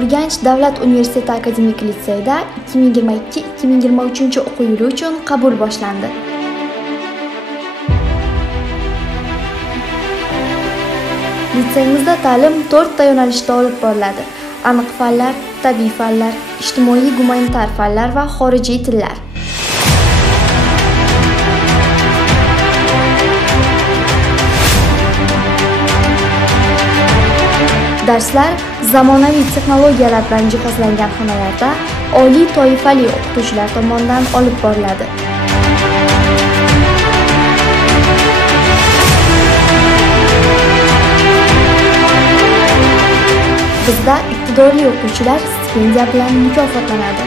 Urganch davlat universiteti akademik litseyida 2022-2023 o'quv yili uchun qabul boshlandi. Litseyimizda ta'lim 4 ta yo'nalishda olib boriladi. Aniq fanlar, tabiiy fanlar, ijtimoiy gumanitar fanlar va xorijiy tillar. Darslar zamonaviy texnologiyalar bilan jihozlangan xonalarda oliy toifali o'qituvchilar tomonidan olib boriladi. Bizda iqtidorli o'quvchilar stipendiya bilan mukofotlanadi.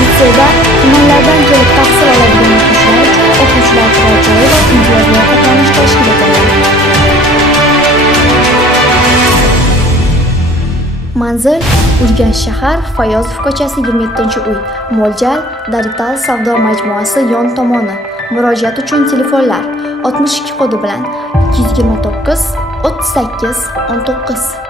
Litseyda tumanlardan kelib tahsil oladigan o'quvchilar uchun o'quvchilar turar joyi va imtiyozli ovqatlanish tashkil etiladi. Manzil: Urganch shahar, Fayozov ko'chasi 27-uy. Mo'ljal: Darital savdo majmuasi yon tomoni. Murojaat uchun telefonlar 62 kodi bilan 229 38 19.